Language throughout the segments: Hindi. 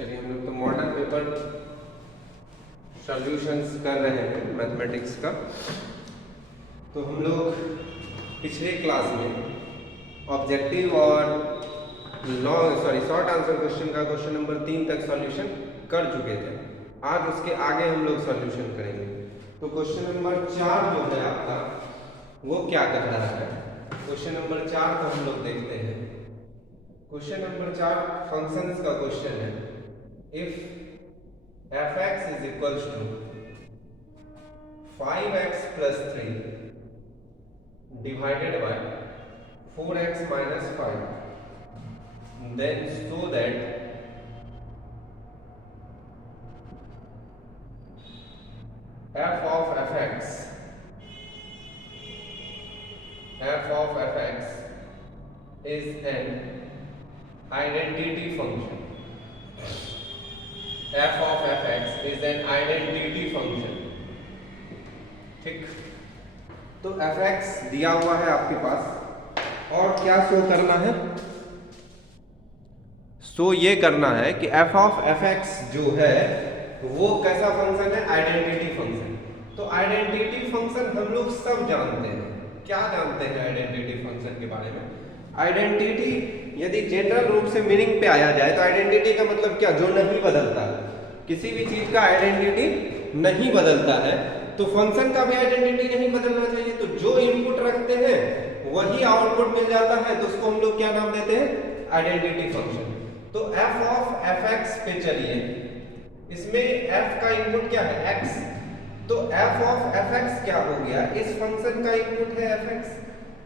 चलिए हम लोग तो मॉडल पेपर सॉल्यूशंस कर रहे हैं मैथमेटिक्स का। तो हम लोग पिछले क्लास में ऑब्जेक्टिव और शॉर्ट आंसर क्वेश्चन का क्वेश्चन नंबर 3 तक सॉल्यूशन कर चुके थे। आज उसके आगे हम लोग सॉल्यूशन करेंगे। तो क्वेश्चन नंबर 4 जो है आपका वो क्या कह रहा है, क्वेश्चन नंबर 4 को हम लोग देखते हैं। क्वेश्चन नंबर 4 फंक्शंस का क्वेश्चन है। If f(x) is equals to 5x plus 3 divided by 4x minus 5, then show that f of fx is an identity function. f of fx is an identity function. ठीक, तो fx दिया हुआ है आपके पास और क्या शो करना है? शो ये करना है कि f of fx जो है वो कैसा फंक्शन है? Identity function. तो आइडेंटिटी फंक्शन हम लोग सब जानते हैं। क्या जानते हैं आइडेंटिटी फंक्शन के बारे में? आइडेंटिटी यदि जनरल रूप से मीनिंग पे आया जाए तो आइडेंटिटी का मतलब क्या? जो नहीं बदलता है। किसी भी चीज का आइडेंटिटी नहीं बदलता है तो फंक्शन का भी आइडेंटिटी नहीं बदलना चाहिए। तो जो इनपुट रखते हैं वही आउटपुट मिल जाता है, तो उसको हम लोग क्या नाम देते हैं? Identity function. तो f of fx पे चलिए, इसमें f का इनपुट क्या है? x। तो f of fx क्या हो गया? इस फंक्शन का इनपुट है fx।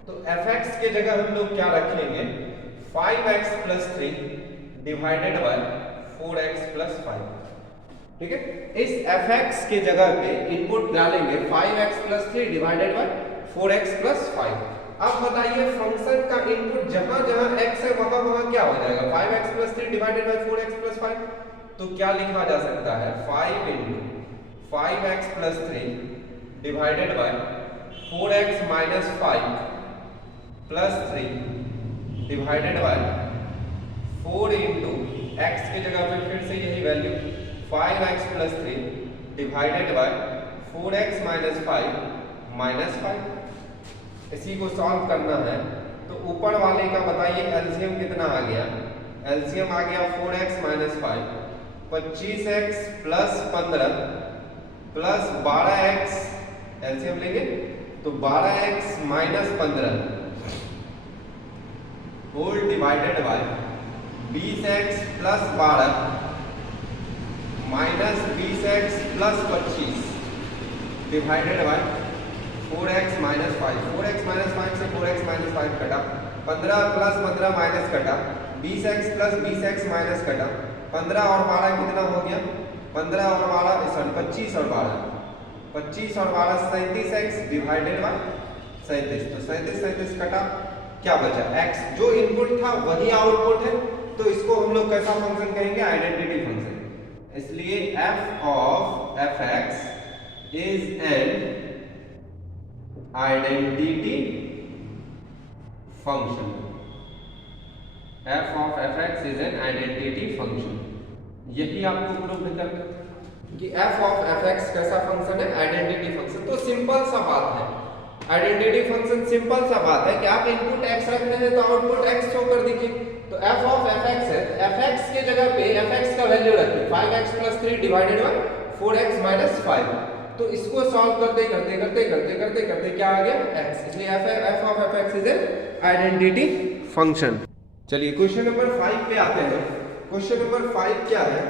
तो fx के जगह हम लोग क्या रख लेंगे? 5x plus 3 divided by 4x plus 5। ठीक है, इस fx के जगह पे इनपुट डालेंगे 5x plus 3 divided by 4x plus 5। अब बताइए फंक्शन का इनपुट जहां जहां x है वहां वहां क्या हो जाएगा? 5x plus 3 divided by 4x plus 5। तो क्या लिखा जा सकता है? 5 into 5x plus 3 divided by 4x minus 5 plus 3 divided by 4 into x के जगह पे फिर से यही value 5x plus 3 divided by 4x minus 5 minus 5। इसी को सॉल्व करना है तो ऊपर वाले का बताइए एलसीएम कितना आ गया? एलसीएम आ गया 4x minus 5, 25x plus 15 plus 12x। LCM लेंगे तो 12x minus 15 whole divided by 20x plus 12 minus 20x plus 25 divided by 4x minus 5। 4x minus 5 से 4x minus 5 कटा, 15 plus 15 माइनस कटा, 20x plus 20x माइनस कटा, 15 और 12 कितना हो गया? 15 और 12 सॉरी 25 और 12, 25 और 12 37x डिवाइडेड बाय 37। तो 37 कटा, क्या बचा? x। जो इनपुट था वही आउटपुट है, तो इसको हम लोग कैसा फंक्शन कहेंगे? Identity function. इसलिए f of fx is an identity function. f of fx is an identity function. यही आपको प्रूव करना है कि f of fx कैसा फंक्शन है? Identity function. तो सिंपल सा बात है, आइडेंटिटी फंक्शन सिंपल सा बात है कि आप इनपुट x रख रहे हैं तो आउटपुट x शो कर दीजिए। तो f of fx है, fx के जगह पे fx का वैल्यू रखिए 5x plus 3 divided by 4x minus 5। तो इसको सॉल्व करते करते क्या आ गया? x। इसलिए f of fx is an identity function. चलिए क्वेश्चन नंबर 5 पे आते हैं। क्वेश्चन नंबर 5 क्या है?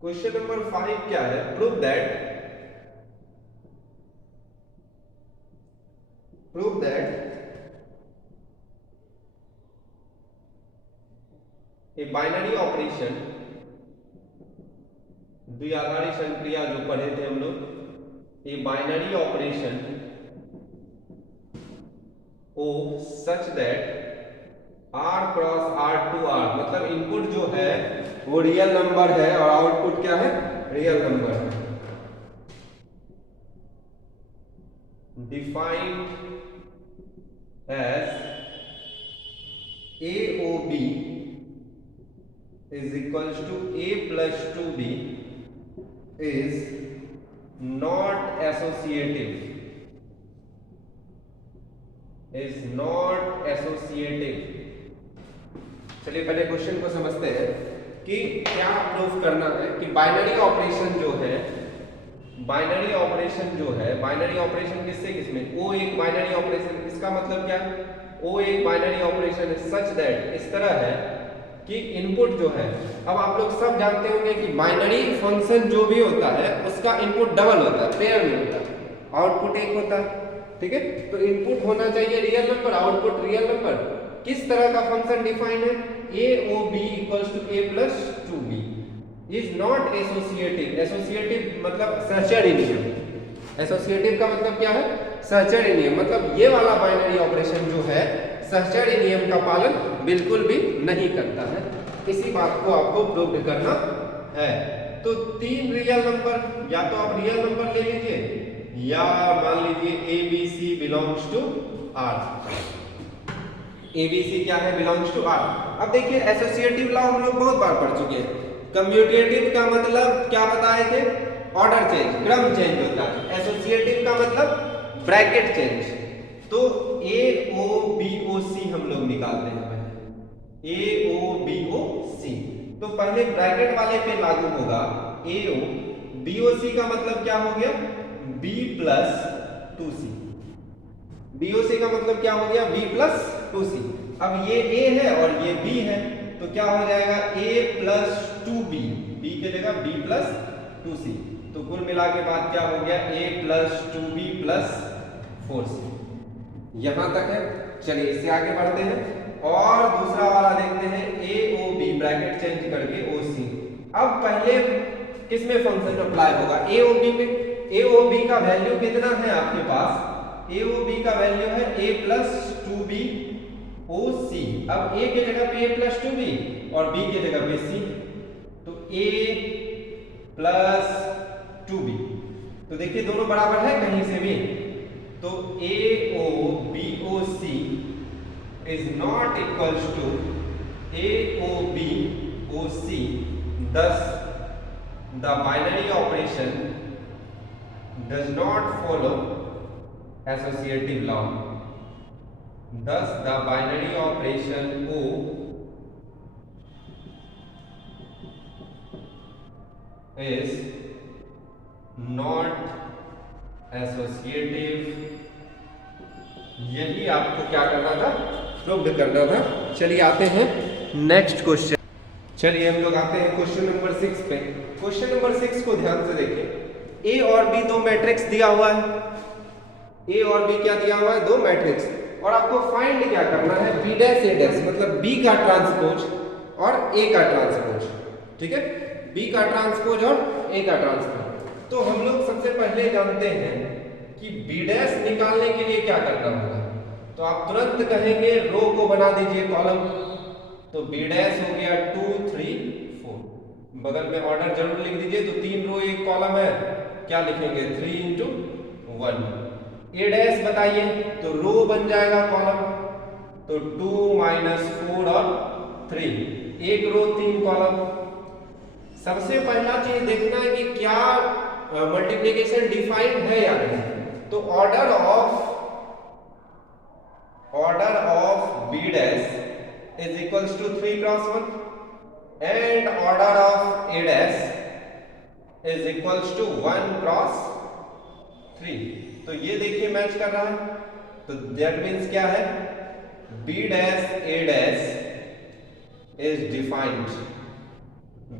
क्वेश्चन नंबर 5 क्या है? Prove that a binary operation, द्विआधारी संक्रिया जो पढ़े थे हम लोग, a binary operation o such that r cross r to r, मतलब इनपुट जो है वो रियल नंबर है और आउटपुट क्या है? रियल नंबर है। Defined as AOB is equals to a plus 2b is not associative, is not associative. चलिए पहले क्वेश्चन को समझते हैं कि क्या प्रूफ करना है कि बाइनरी ऑपरेशन जो है, बाइनरी ऑपरेशन जो है, बाइनरी ऑपरेशन किससे किसमें, ओ एक बाइनरी ऑपरेशन, इसका मतलब क्या है, ओ एक बाइनरी ऑपरेशन है सच दैट, इस तरह है कि इनपुट जो है, अब आप लोग सब जानते होंगे कि बाइनरी फंक्शन जो भी होता है उसका इनपुट डबल होता है, पेयर में होता है, आउटपुट एक होता है, ठीक है। तो इनपुट होना चाहिए real number, output real number. किस तरह का फंक्शन डिफाइन है, a o b equals to a plus 2b is not associative. Associative मतलब सहचर्य नियम, एसोसिएटिव का मतलब क्या है, सहचर्य नियम, मतलब ये वाला बाइनरी ऑपरेशन जो है सहचर्य नियम का पालन बिल्कुल भी नहीं करता है। इसी बात को आपको प्रूव करना है। तो तीन रियल नंबर, या तो आप रियल नंबर ले लीजिए या मान लीजिए a b c belongs to R. A b c क्या है, बिलोंग्स टू आर। अब देखिए एसोसिएटिव लॉ हम लोग बहुत बार पढ़ चुके हैं। कम्यूटेटिव का मतलब क्या बताए थे, ऑर्डर चेंज, क्रम चेंज होता है। एसोसिएटिव का मतलब ब्रैकेट चेंज। तो ए ओ बी ओ सी हम लोग निकालते हैं पहले, ए ओ बी ओ सी। तो पहले ब्रैकेट वाले पे लागू होगा ए ओ, बी ओ सी का मतलब क्या हो गया, b plus 2c। B o c का मतलब क्या हो गया, बी प्लस 2c। अब ये ए है और ये बी है, तो क्या हो जाएगा a प्लस 2b, b के जगह b प्लस 2c। तो कुल मिला के बाद क्या हो गया, a plus 2b plus 4c। यहां तक है। चलिए इससे आगे बढ़ते हैं और दूसरा वाला देखते हैं, a o b bracket change करके o c। अब पहले किसमें फंक्शन अप्लाई होगा, a o b में। a o b का वैल्यू कितना है आपके पास, a o b का वैल्यू है a प्लस 2b ओ सी। अब a के जगह पे a प्लस 2b और b के जगह पे c, तो a प्लस 2b। तो देखिए दोनों बराबर है कहीं से भी, तो a o b o c is not equals to a o b o c। thus the binary operation does not follow associative law। Thus the binary operation O is not associative। यही आपको क्या करना था, प्रूव करना था। चलिए आते हैं नेक्स्ट क्वेश्चन। चलिए हम लोग आते हैं क्वेश्चन नंबर 6 पे। क्वेश्चन नंबर 6 को ध्यान से देखें। ए और बी दो मैट्रिक्स दिया हुआ है, ए और बी क्या दिया हुआ है, दो मैट्रिक्स, और आपको फाइंड क्या करना है, बी डैश ए डैश, मतलब बी का ट्रांसपोज और ए का ट्रांसपोज, ठीक है, बी का ट्रांसपोज और ए का ट्रांसपोज। तो हम लोग सबसे पहले जानते हैं कि बी डैश निकालने के लिए क्या करना होगा, तो आप तुरंत कहेंगे रो को बना दीजिए कॉलम। तो बी डैश हो गया 2 3 4, बगल में ऑर्डर जरूर लिख दीजिए। तो 3 रो एक कॉलम है, क्या लिखेंगे 3 into 1। ए डैश बताइए, तो रो बन जाएगा कॉलम, तो 2 -4 और 3, एक रो 3 कॉलम। सबसे पहला चीज देखना है कि क्या मल्टीप्लिकेशन डिफाइंड है या नहीं। तो order of b dash is equals to 3 cross 1 and order of a dash is equals to 1 cross 3। तो ये देखिए मैच कर रहा है, तो दैट मीन्स क्या है, b dash a dash is defined.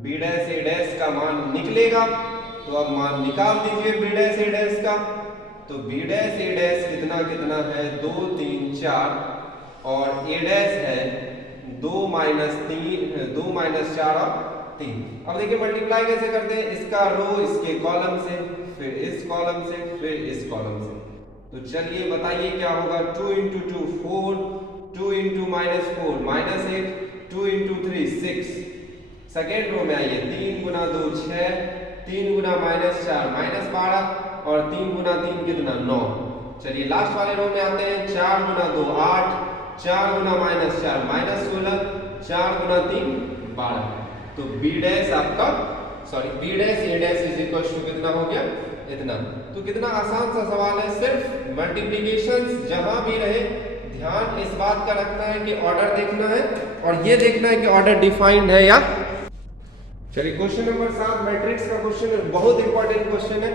B dash a dash का मान निकलेगा, तो अब मान निकाल दीजिए बी डैश ए डैश का। तो बी डैश ए डैश कितना कितना है, 2 3 4, और ए डैश है 2 -4 और 3। अब देखिए मल्टीप्लाई कैसे करते हैं, इसका रो इसके कॉलम से, फिर इस कॉलम से, फिर इस कॉलम से। तो चलिए बताइए क्या होगा, 2 × 2 4, 2 × -4 -8, 2 × 3 6। सेकेंड रो में आइए, 3 × 2 6, 3 × -4 -12, और 3 × 3 कितना 9। चलिए लास्ट वाले रो में आते हैं, 4 × 2 8, 4 × -4 -16, 4 × 3 12। तो बी डैश आपका b dash a dash is equal to कितना हो गया, इतना। तो कितना आसान सा सवाल है, सिर्फ मल्टीप्लिकेशन जहां भी रहे ध्यान इस बात का रखना है कि ऑर्डर देखना है और ये देखना है कि ऑर्डर डिफाइंड है या। चलिए क्वेश्चन नंबर 7 मैट्रिक्स का क्वेश्चन है, बहुत इंपॉर्टेंट क्वेश्चन है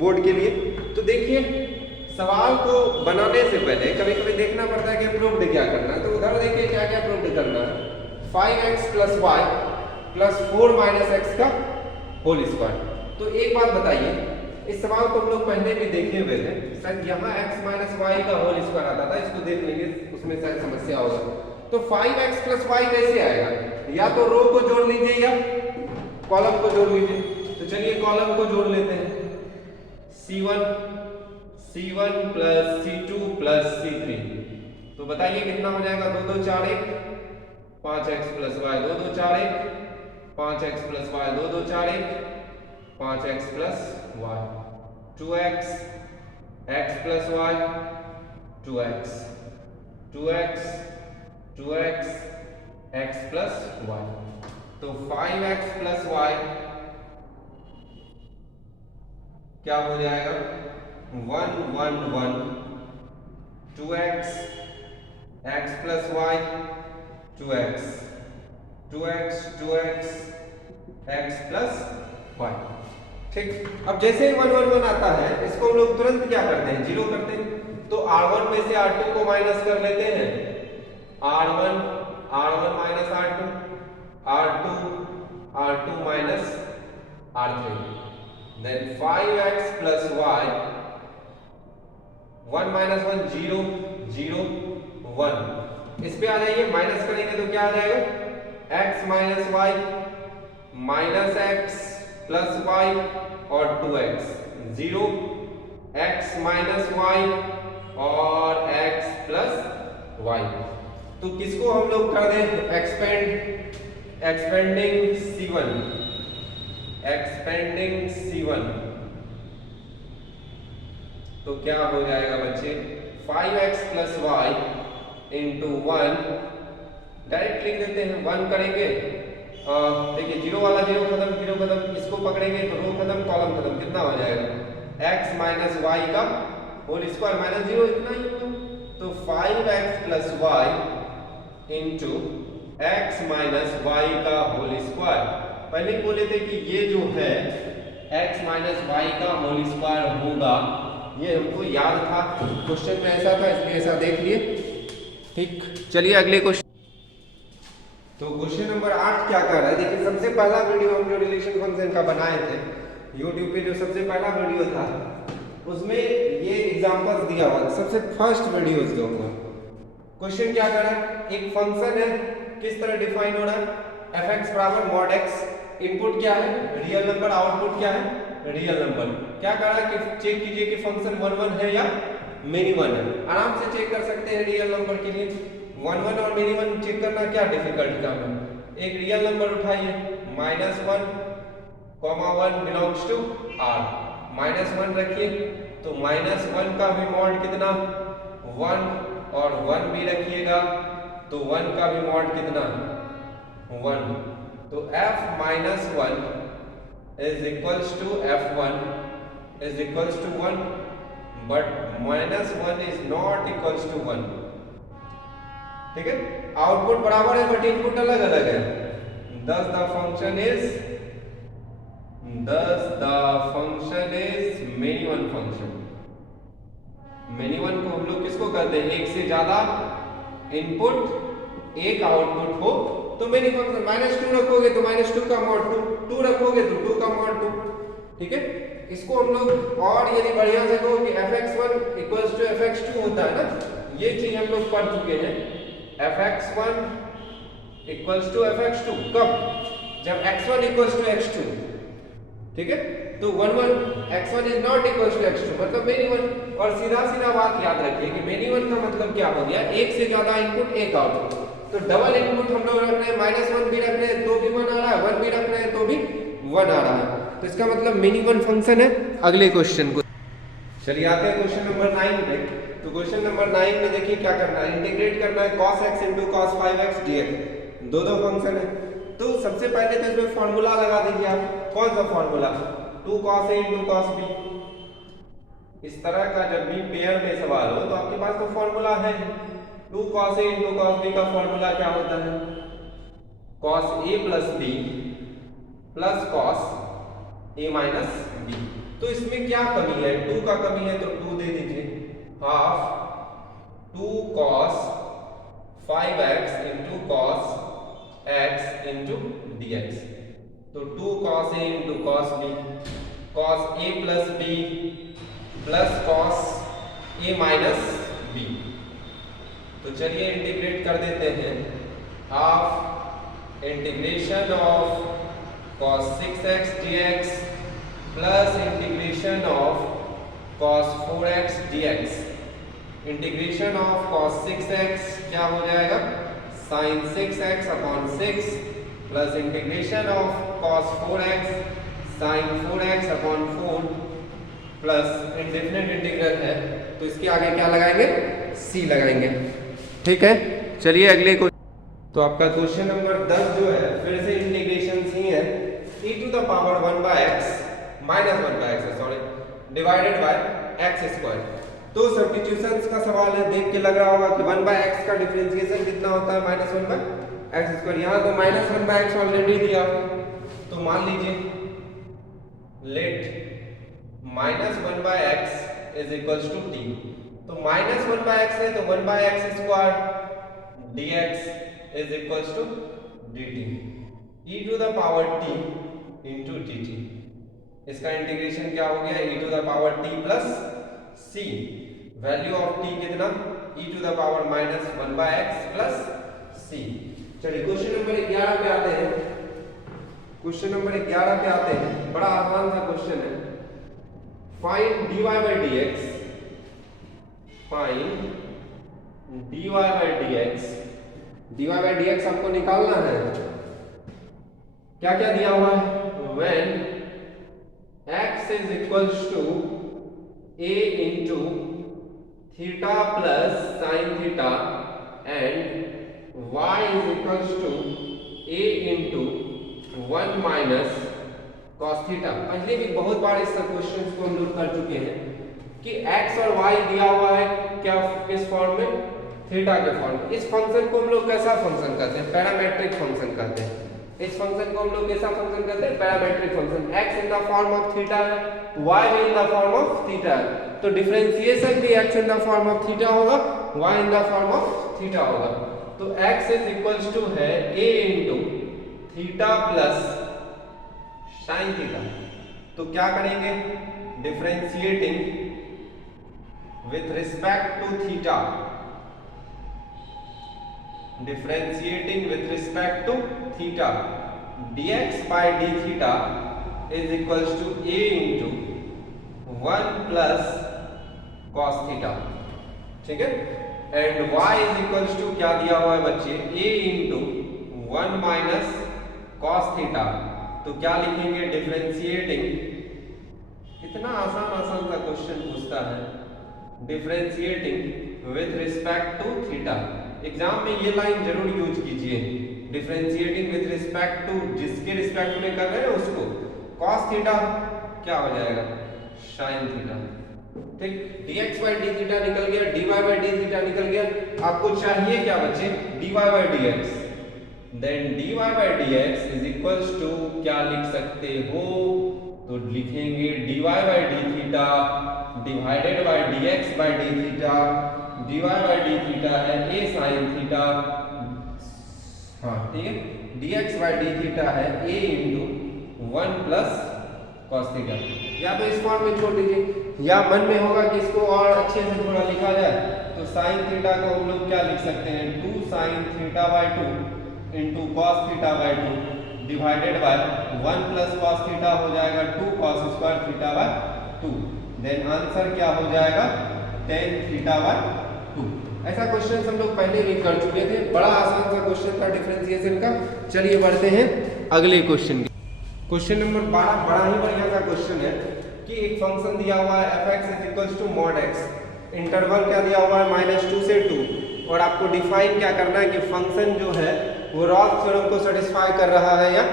बोर्ड के लिए। तो देखिए सवाल को बनाने से पहले कभी कभी देखना पड़ता है कि प्रूव्ड क्या करना है। तो उधर देखिए क्या क्या प्रूव्ड करना है, 5x + y + 4 - x का होल स्क्वायर। तो एक बात बताइए, इस सवाल को हम लोग पहले भी देखे हुए थे, शायद यहाँ x - y का होल स्क्वायर आता था, इसको देख लेंगे उसमें शायद समस्या होगा। तो 5x + y कैसे आएगा, या तो रो को जोड़ लीजिए या कॉलम को जोड़ लीजिए। तो चलिए कॉलम को जोड़ लेते हैं, c1 + c2 + c3। तो बताइए कितना हो जाएगा, 2 2 4 1, 5x + y 2 2 4 1, 5x + y 2 2 4 1, 5x + y 2x, x + y 2x, 2x 2x, x + y। तो 5x + y क्या हो जाएगा, 1 1 1, 2x, x + y 2x, 2x 2x, x + y। ठीक, अब जैसे ही 1 1 1 आता है इसको हम लोग तुरंत क्या करते हैं, 0 करते हैं। तो R1 में से R2 को माइनस कर लेते हैं, R1 - R2, R2 - R3, then 5x + y, 1 - 1 0 0 1। इस पे आ जाइए, माइनस करेंगे तो क्या आ जाएगा, x - y -x + y और 2x 0, x - y और x + y। तो किसको हम लोग कर दें, एक्सपेंडिंग c1, तो क्या हो जाएगा बच्चे, 5x + y × 1, डायरेक्ट लिख देते हैं, 1 करेंगे, देखिए 0 वाला 0 खत्म, 0 खत्म, इसको पकड़ेंगे तो रो खत्म कॉलम खत्म, कितना हो जाएगा, x - y का होल स्क्वायर -0, इतना ही होगा। तो 5x + y × x - y का होल स्क्वायर। पहले बोले थे कि ये जो है x - y का होल स्क्वायर होगा, ये हमको याद था, क्वेश्चन में ऐसा था इसलिए ऐसा देख लिए। ठीक, चलिए अगले क्वेश्चन। तो क्वेश्चन नंबर 8 क्या कर रहा है, देखिए सबसे पहला वीडियो हम जो रिलेशन फंक्शन का बनाए थे YouTube पे, जो सबसे पहला वीडियो था उसमें ये एग्जांपल्स दिया हुआ था, सबसे फर्स्ट वीडियोस जो हुआ। क्वेश्चन क्या कर रहा है, एक फंक्शन है, किस तरह डिफाइन हो रहा है, fx = mod x, इनपुट क्या है रियल नंबर, आउटपुट क्या है रियल नंबर। क्या कर रहा है कि चेक कीजिए कि फंक्शन 1 1 है या मेनी 1 है। आराम से चेक कर सकते हैं रियल नंबर के लिए, 1 1 और मेनी 1 चेक करना क्या डिफिकल्ट काम है। एक रियल नंबर उठाइए, -1, (1) बिलोंग्स टू R, -1 रखिए, तो -1 का भी मॉड कितना, 1, और 1 भी रखिएगा तो 1 का भी मॉड कितना, 1। तो f - 1 is equals to f1 is equals to 1, but -1 is not equals to 1। ठीक है, आउटपुट बराबर है बट इनपुट अलग अलग है। thus the function is many one function। many one को हम लोग किसको कहते हैं, एक से ज्यादा इनपुट एक आउटपुट हो तो मेनी फंक्शन। -2 रखोगे तो -2 का मॉड 2, 2 रखोगे तो 2 का मॉड 2। ठीक है, इसको हम लोग और यदि बढ़िया से कहो कि fx1 = fx2 होता है ना, ये चीज हम लोग पढ़ चुके हैं। fx1 = fx2 कब, जब x1 = x2। ठीक है, तो 1 1 x1 is not equals to x2 मतलब मेनी 1। और सीधा सीधा बात याद रखिए कि मेनी 1 का मतलब क्या हो गया, एक से ज्यादा इनपुट एक आउटपुट। तो डबल इनपुट हम लोग रख रहे हैं, -1 भी रख रहे हैं तो भी 1 आ रहा है, 1 भी रख रहे हैं तो भी 1 आ रहा है, तो इसका मतलब मिनी 1 फंक्शन है। अगले क्वेश्चन को चलिए आते हैं क्वेश्चन नंबर 9 पे। तो क्वेश्चन नंबर 9 में देखिए क्या करना है, इंटीग्रेट करना है cos x × cos 5x dx। दो दो फंक्शन है। तो सबसे पहले तो इसमें फॉर्मूला लगा दीजिए आप। कौन सा formula? 2 cos A into cos B। इस तरह का जब भी पेयर में सवाल हो तो आपके पास तो फॉर्मूला है। 2 cos A into cos B का फॉर्मूला क्या होता है? cos A plus B plus cos A minus B। तो इसमें क्या कमी है? 2 का कमी है तो 2 दे दीजिए। Half 2 cos 5x into cos x into dx। तो 2 cos A into cos B, cos A plus B plus cos A minus B। तो चलिए इंटीग्रेट कर देते हैं। Half integration of cos 6x dx plus integration of cos 4x dx। Integration of cos 6x क्या हो जाएगा? sin 6x upon 6 plus integration of cos 4x sin 4x upon 4 plus indefinite integral है तो इसके आगे क्या लगाएंगे? c लगाएंगे। ठीक है, चलिए अगले को। तो आपका क्वेश्चन नंबर 10 जो है फिर से इंटीग्रेशन ही है। e to the power 1 by x minus 1 by x sorry divided by x square. तो सब्स्टिट्यूशंस का सवाल है, देख के लग रहा होगा कि 1 बाय x का डिफरेंशिएशन कितना होता है? Minus 1 by x square. यहाँ तो माइनस 1 बाय x ऑलरेडी दिया, तो मान लीजिए let minus 1 by x is equals to t। तो माइनस 1 बाय x है तो 1 by x square dx is equals to dt e to the power t into dt। इसका इंटीग्रेशन क्या हो गया? e to the power t plus c। Value of t कितना? e to the power minus 1 by x plus c। चलिए क्वेश्चन नंबर 11 पे आते हैं। क्वेश्चन नंबर 11 पे आते हैं, बड़ा आसान सा क्वेश्चन है। Find dy by dx, find dy by dx। dy by dx आपको निकालना है। क्या क्या दिया हुआ है? when x is equals to a into theta plus sin theta and y is equals to a into 1 minus cos theta। पहले भी बहुत बार इस क्वेश्चन को हम लोग कर चुके हैं कि x और y दिया हुआ है क्या किस फॉर्म में? थीटा के फॉर्म में। इस फंक्शन को हम लोग कैसा फंक्शन कहते हैं? पैरामेट्रिक फंक्शन कहते हैं। इस फंक्शन को हम लोग कैसा फंक्शन कहते हैं? Parametric function. x in the form of theta है, y भी in the form of theta है, तो डिफरेंशिएशन भी x in the form of theta होगा, y in the form of theta होगा। तो x इज इक्वल्स टू है a into theta plus sine theta. तो क्या करेंगे? Differentiating with respect to theta, differentiating with respect to theta, dx by d theta is equals to a into 1 plus cos theta। ठीक है, and y is equals to क्या दिया हुआ है बच्चे? a into 1 minus cos theta। तो क्या लिखेंगे? डिफरेंशिएटिंग। इतना आसान सा क्वेश्चन पूछता है, differentiating with respect to theta. Exam में ये लाइन जरूर यूज कीजिए, डिफरेंशिएटिंग विथ रिस्पेक्ट टू, जिसके रिस्पेक्ट में कर रहे हैं उसको। cos थीटा क्या हो जाएगा? sin theta. ठीक, dx by d थीटा निकल गया, dy by d थीटा निकल गया। आपको चाहिए क्या बच्चे? dy by dx। Then dy by dx is equals to क्या लिख सकते हो? तो लिखेंगे dy by d theta divided by dx by d theta. dy by d theta है a sin थीटा, हाँ ठीक है, dx by d थीटा है a into 1 plus cos theta. या तो इस फॉर्म में छोड़ दीजिए, या मन में होगा कि इसको और अच्छे से थोड़ा लिखा जाए तो sin थीटा को हम लोग क्या लिख सकते हैं? 2 sin theta by 2 into cos theta by 2 divided by 1 plus cos theta हो जाएगा 2 cos square theta by 2। Then answer क्या हो जाएगा? tan theta by 2। ऐसा क्वेश्चन हम लोग पहले भी कर चुके थे, बड़ा आसान सा क्वेश्चन था डिफरेंशिएशन का। चलिए बढ़ते हैं अगले क्वेश्चन की। क्वेश्चन नंबर 12 बड़ा ही बढ़िया सा क्वेश्चन है कि एक फंक्शन दिया हुआ है f(x) is equals to mod x। Interval क्या दिया हुआ है? -2 से 2। और आपको डिफाइन क्या करना है कि फंक्शन जो है वो रॉल्स थ्योरम को सेटिस्फाई कर रहा है या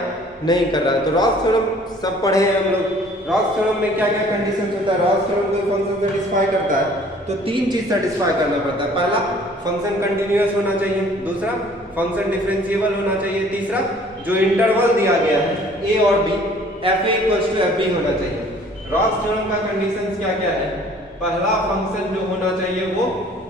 नहीं कर रहा है। तो रॉल्स थ्योरम सब पढ़े हैं हम लोग। रॉल्स थ्योरम में क्या क्या कंडीशंस होता है, रॉल्स थ्योरम कोई फंक्शन सेटिस्फाई करता है तो तीन चीज सेटिस्फाई करना पड़ता है। पहला, फंक्शन कंटिन्यूअस होना चाहिए, दूसरा फंक्शन डिफरेंशिएबल होना चाहिए, तीसरा जो इंटरवल दिया गया है a और b fa equals to fb होना चाहिए। रॉल्स थ्योरम का कंडीशंस क्या क्या है, पहला फंक्शन जो होना चाहिए वो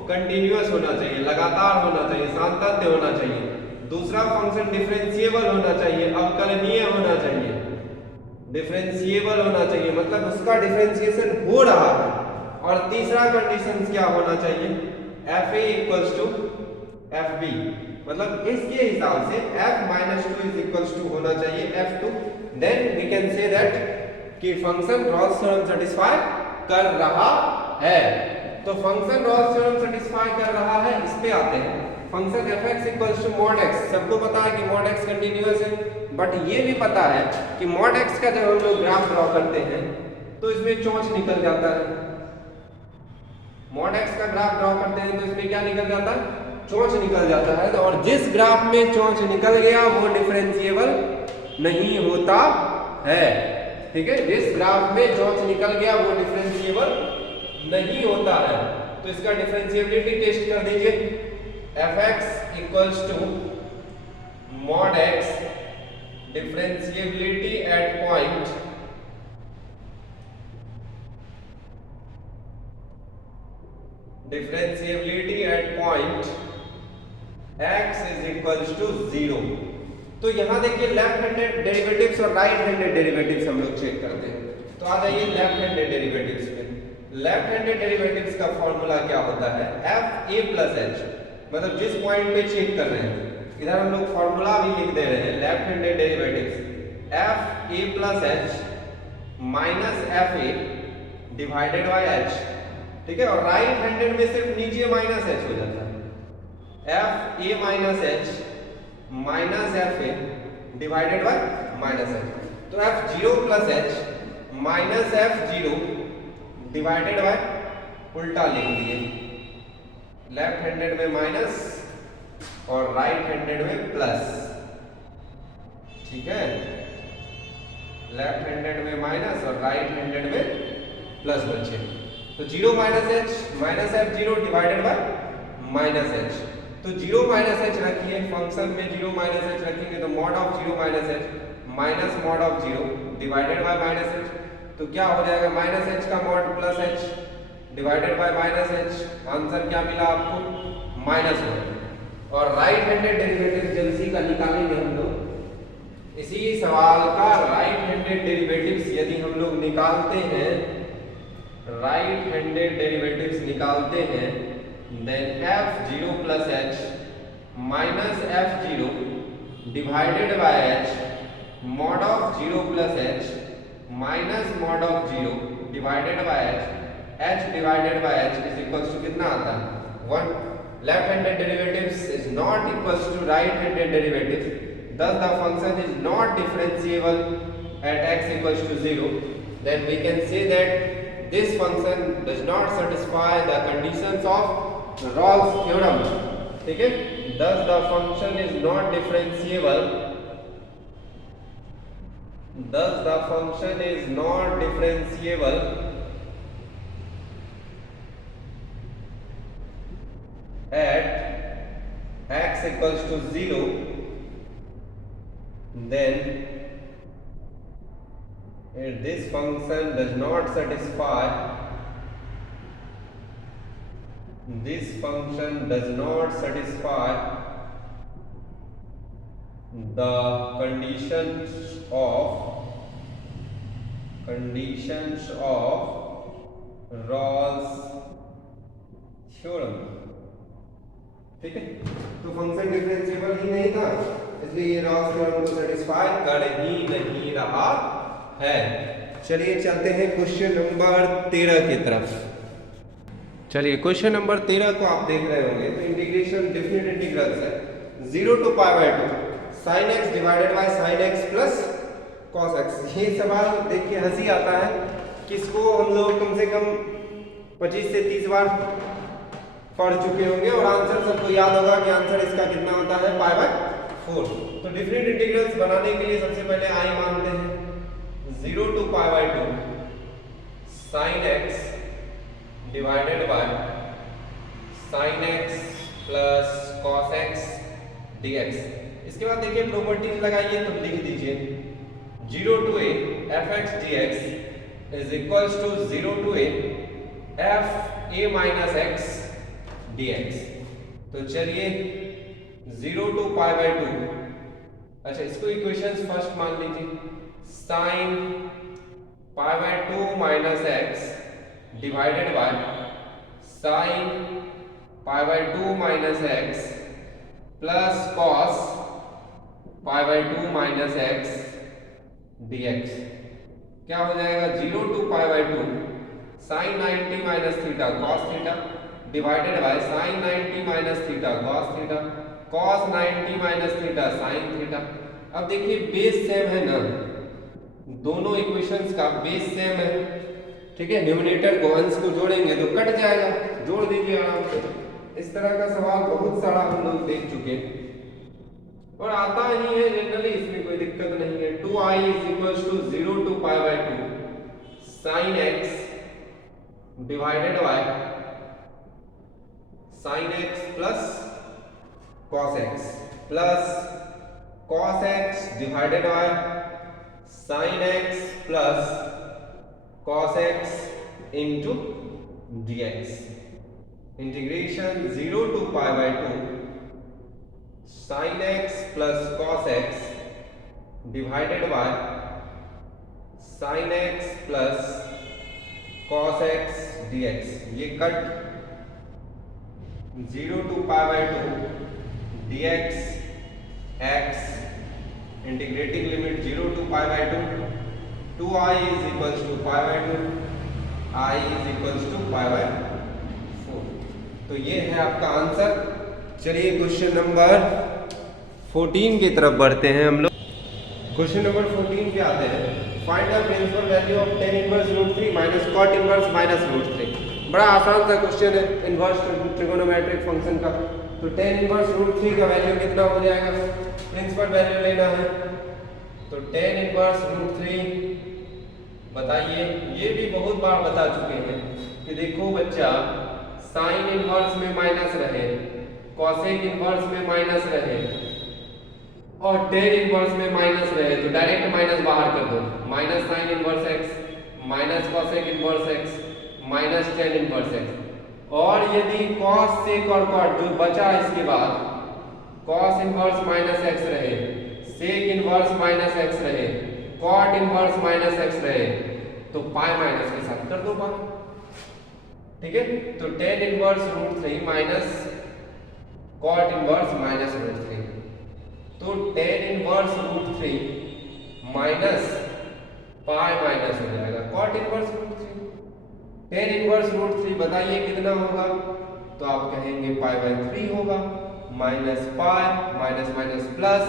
कंटिन्यूअस होना चाहिए, लगातार होना चाहिए, सातत्य होना चाहिए। दूसरा, फंक्शन डिफरेंशिएबल होना चाहिए, अवकलनीय होना चाहिए, डिफरेंशिएबल होना चाहिए मतलब उसका डिफरेंशिएशन हो रहा है। और तीसरा कंडीशन क्या होना चाहिए, fa इक्वल्स टू fb मतलब इसके हिसाब से f-2 इज इक्वल्स टू होना चाहिए f2। Then we can say that कि फंक्शन रॉल्स थ्योरम सेटिस्फाई कर रहा है। तो फंक्शन रॉल्स थ्योरम सेटिस्फाई कर रहा है, इस पे आते हैं। Function fx equals to mod x, सबको पता है कि mod x कंटिन्यूअस है, बट ये भी पता है कि mod x का जब हम लोग ग्राफ ड्रॉ करते हैं तो इसमें चोंच निकल जाता है। mod x का ग्राफ ड्रॉ करते हैं तो इसमें क्या निकल जाता है, चोंच निकल जाता है। तो और जिस ग्राफ में चोंच निकल गया वो डिफरेंशिएबल नहीं होता है, ठीक है। जिस ग्राफ में चोंच निकल गया वो डिफरेंशिएबल नहीं होता है। तो इसका डिफरेंशिएबिलिटी टेस्ट कर दीजिए, fx equals to mod x differentiability at point x is equals to 0। तो यहां देखिए लेफ्ट हैंडेड डेरिवेटिव्स और राइट हैंडेड डेरिवेटिव्स हम लोग चेक करते हैं। तो आ जाइए लेफ्ट हैंडेड डेरिवेटिव्स पे। लेफ्ट हैंडेड डेरिवेटिव्स का फॉर्मूला क्या होता है, fa प्लस h मतलब जिस पॉइंट पे चेक कर रहे हैं, इधर हम लोग फॉर्मूला भी लिख दे रहे हैं left handed derivatives fa plus h minus fa divided by h, ठीक है। और राइट हैंडेड में सिर्फ नीचे माइनस h हो जाता है, fa minus h minus fa divided by minus h। तो f0 plus h minus f0 divided bye उल्टा लिख दिए, लेफ्ट हैंडेड में माइनस और राइट हैंडेड में प्लस, ठीक है। लेफ्ट हैंडेड में माइनस और राइट हैंडेड में प्लस बचे। तो 0 minus h minus f0 divided bye minus h। तो 0 माइनस h रखिए, फंक्शन में 0 माइनस h रखेंगे तो mod of 0 minus h minus mod of 0 divided bye minus h। तो क्या हो जाएगा, माइनस h का mod plus h divided bye minus h। Answer क्या मिला आपको, माइनस 1। और राइट हैंडेड डेरिवेटिव जल्दी का निकालेंगे हम लोग। इसी सवाल का राइट हैंडेड डेरिवेटिव्स यदि हम लोग निकालते हैं, राइट हैंडेड डेरिवेटिव्स निकालते हैं, then f0 plus h minus f0 divided by h mod of 0 plus h minus mod of 0 divided by h divided by h is equals to कितना आता है 1। Left handed derivatives is not equals to right handed derivatives, thus the function is not differentiable at x equals to 0, then we can say that this function does not satisfy the conditions of Rolle's theorem, ठीक है। thus the function is not differentiable, thus the function is not differentiable at x equals to 0, then this function does not satisfy, this function does not satisfy the conditions of Rolle's theorem, ठीक है। तो फंक्शन डिफरेंशिएबल ही नहीं था, इसलिए ये रॉल्स थ्योरम को सेटिस्फाई कर ही नहीं रहा है। चलिए चलते हैं क्वेश्चन नंबर 13 की तरफ। चलिए क्वेश्चन नंबर 13 को आप देख रहे होंगे। तो इंटीग्रेशन डेफिनेट इंटीग्रल्स है 0 to π/2 sin x divided by sin x plus cos x। ये सवाल देख के हंसी आता है कि इसको हम लोग कम से कम 25 से 30 बार पढ़ चुके होंगे और आंसर सबको याद होगा कि आंसर इसका कितना होता है π/4 4। तो डिफरेंट इंटीग्रल्स बनाने के लिए सबसे पहले आई मानते हैं 0 to π/2 sin x divided by sin x plus cos x dx। इसके बाद देखिए प्रॉपर्टीज लगाइए, तो लिख दीजिए 0 to a f(x) dx is equals to 0 to a f a minus x dx। तो चलिए 0 to π/2, अच्छा इसको इक्वेशंस फर्स्ट मान लीजिए, sin π/2 minus x divided by sin π/2 minus x plus cos π/2 minus x dx। क्या हो जाएगा 0 to π/2 sin 90 minus theta cos theta divided by sin 90 minus theta cos theta cos 90 minus theta sin theta. अब देखिए बेस सेम है ना, दोनों इक्वेशंस का बेस सेम है, ठीक है। न्यूमरेटर को अंश को जोड़ेंगे तो कट जाएगा, जोड़ दीजिए आराम से। इस तरह का सवाल बहुत सारा हम लोग देख चुके हैं और आता ही है जनरली, इसमें कोई दिक्कत नहीं है। 2i is equals to 0 to π/2 sin x divided by sin x plus cos x plus cos x divided by sin x plus cos x into dx। Integration 0 to π/2 sin x plus cos x divided by sin x plus cos x dx। ये cut 0 to π/2 dx x integrating limit 0 to π/2 2i is equals to π/2 I is equals to π/4। तो ये है आपका आंसर। चलिए क्वेश्चन नंबर 14 की तरफ बढ़ते हैं हम लोग। क्वेश्चन नंबर 14 पे आते हैं, find the principal value of tan inverse √3 minus cot inverse minus √3। बड़ा आसान सा क्वेश्चन है इनवर्स ट्रिगोनोमेट्रिक फंक्शन का। तो tan इनवर्स √3 का वैल्यू कितना हो जाएगा, प्रिंसिपल वैल्यू लेना है। तो tan इनवर्स √3 बताइए, ये भी बहुत बार बता चुके हैं कि देखो बच्चा साइन इनवर्स में माइनस रहे, कॉसेक इनवर्स में माइनस रहे और टेन इनवर्स में माइनस रहे तो डायरेक्ट माइनस बाहर कर दो, minus sine inverse x minus cosec inverse x minus tan inverse x. और यदि कॉस सेक और कॉट जो बचा इसके बाद कॉस इनवर्स माइनस एक्स रहे, सेक इनवर्स माइनस एक्स रहे, कॉट इनवर्स माइनस एक्स रहे तो पाई माइनस के साथ कर दो पाई, ठीक है। तो tan inverse √3 minus cot inverse minus √3, तो tan inverse √3 minus pi minus हो जाएगा कॉट इनवर्स √3। टेन इनवर्स √3 बताइए कितना होगा, तो आप कहेंगे π/3 होगा, minus pi minus minus plus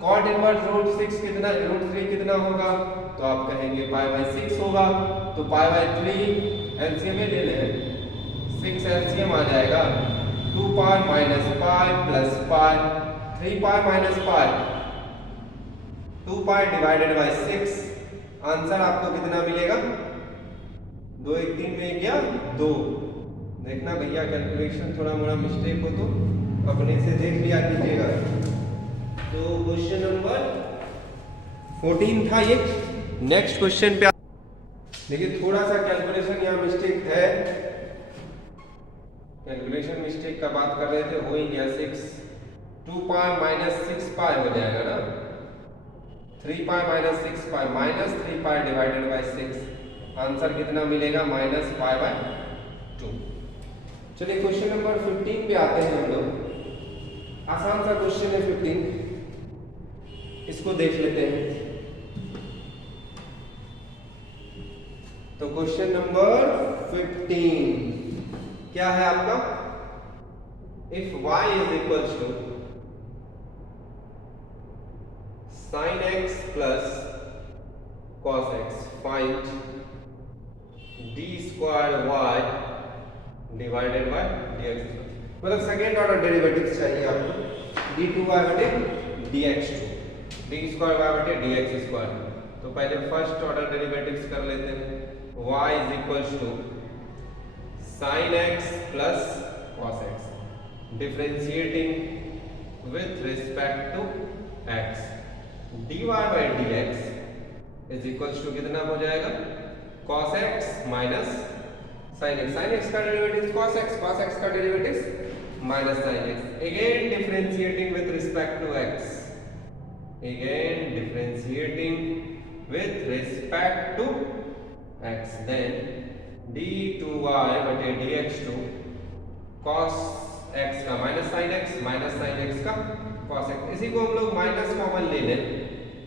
cot inverse √6 कितना √3 कितना होगा, तो आप कहेंगे π/6 होगा। तो π/3 एलसीएम ले लें, 6 एलसीएम आ जाएगा 2 pi minus pi plus pi 3 pi minus pi 2 pi divided by 6। Answer आपको कितना मिलेगा, 2 1 3 में गया 2। देखना भैया कैलकुलेशन थोड़ा मोड़ा मिस्टेक हो तो अपने से देख लिया कीजिएगा। तो क्वेश्चन नंबर 14 था ये। नेक्स्ट क्वेश्चन पे देखिए, थोड़ा सा कैलकुलेशन यहाँ मिस्टेक है, कैलकुलेशन मिस्टेक का बात कर रहे थे, हो ही गया 6 2 पाई माइनस 6 पाई हो जाएगा ना, 3 pi minus 6 pi minus 3 pi divided by 6। Answer कितना मिलेगा, माइनस π/2। चलिए क्वेश्चन नंबर 15 पे आते हैं हम लोग। आसान सा क्वेश्चन है 15, इसको देख लेते हैं। तो क्वेश्चन नंबर 15 क्या है आपका, if y is equals to sin x plus cos x, find d square y divided by dx। मतलब सेकेंड ऑर्डर डेरिवेटिव चाहिए आपको, d2y बटे dx2 डी स्क्वायर वाई बटे dx स्क्वायर। तो पहले फर्स्ट ऑर्डर डेरिवेटिव्स कर लेते हैं। y is equals to sine x plus cos x differentiating with respect to x dy by dx is equals to कितना हो जाएगा cos x minus sin x। sin x का डेरिवेटिव cos x का derivative minus sin x। Again differentiating with respect to x, again differentiating with respect to x, then d2y बटे dx2 cos x का माइनस sin x का cos x। इसी को हम लोग माइनस कॉमन ले लें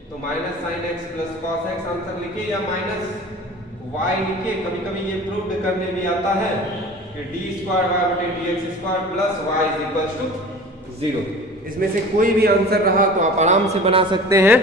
तो minus sin x plus cos x answer लिखिए या माइनस y लिखिए। कभी कभी ये प्रूव करने में आता है कि d स्क्वायर y बटे dx square plus y is equals to 0। इसमें से कोई भी आंसर रहा तो आप आराम से बना सकते हैं।